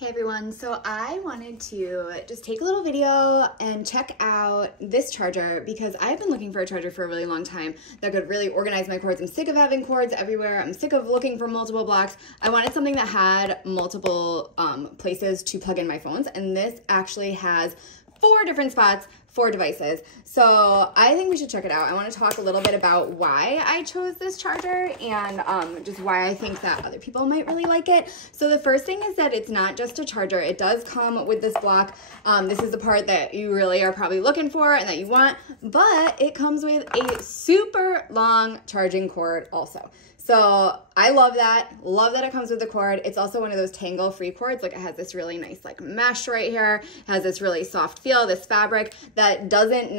Hey everyone, so I wanted to just take a little video and check out this charger because I've been looking for a charger for a really long time that could really organize my cords. I'm sick of having cords everywhere. I'm sick of looking for multiple blocks. I wanted something that had multiple places to plug in my phones, and this actually has 4 different spots, 4 devices. So I think we should check it out. I want to talk a little bit about why I chose this charger and just why I think that other people might really like it. So the first thing is that it's not just a charger. It does come with this block. This is the part that you really are probably looking for and that you want, but it comes with a super long charging cord also. So I love that it comes with the cord. It's also one of those tangle-free cords. Like, it has this really nice like mesh right here. It has this really soft feel, this fabric that doesn't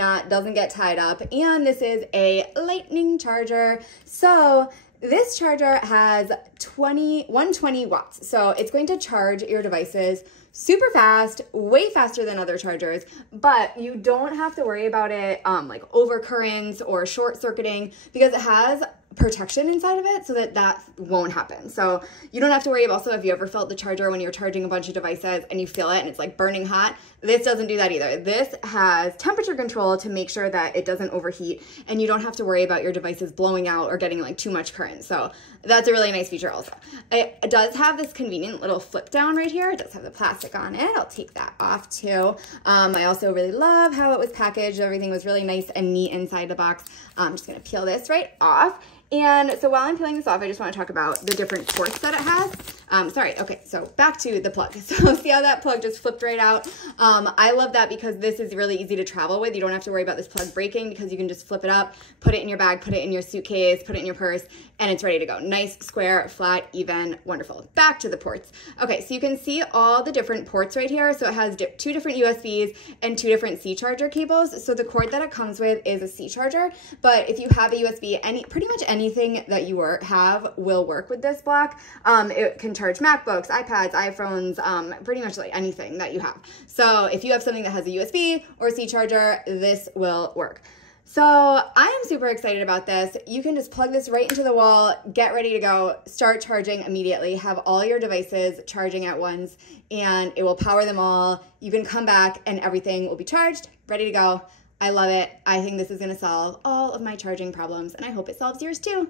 get tied up. And this is a lightning charger. So this charger has 120 watts. So it's going to charge your devices super fast, way faster than other chargers, but you don't have to worry about it like overcurrents or short circuiting because it has protection inside of it so that won't happen. So you don't have to worry about, also, if you ever felt the charger when you're charging a bunch of devices and you feel it and it's like burning hot, this doesn't do that either. This has temperature control to make sure that it doesn't overheat and you don't have to worry about your devices blowing out or getting like too much current. So that's a really nice feature also. It does have this convenient little flip down right here. It does have the plastic on it. I'll take that off too. I also really love how it was packaged. Everything was really nice and neat inside the box. I'm just gonna peel this right off. And so while I'm peeling this off, I just want to talk about the different ports that it has. Okay, so back to the plug. So see how that plug just flipped right out? I love that because this is really easy to travel with. You don't have to worry about this plug breaking because you can just flip it up, put it in your bag, put it in your suitcase, put it in your purse, and it's ready to go. Nice, square, flat, even, wonderful. Back to the ports. Okay, so you can see all the different ports right here. So it has 2 different USBs and 2 different C charger cables. So the cord that it comes with is a C charger, but if you have a USB, pretty much anything that you have will work with this block. It can charge MacBooks, iPads, iPhones, pretty much like anything that you have. So if you have something that has a USB or a C charger, this will work. So I am super excited about this. You can just plug this right into the wall, get ready to go, start charging immediately, have all your devices charging at once, and it will power them all. You can come back and everything will be charged, ready to go. I love it. I think this is going to solve all of my charging problems, and I hope it solves yours too.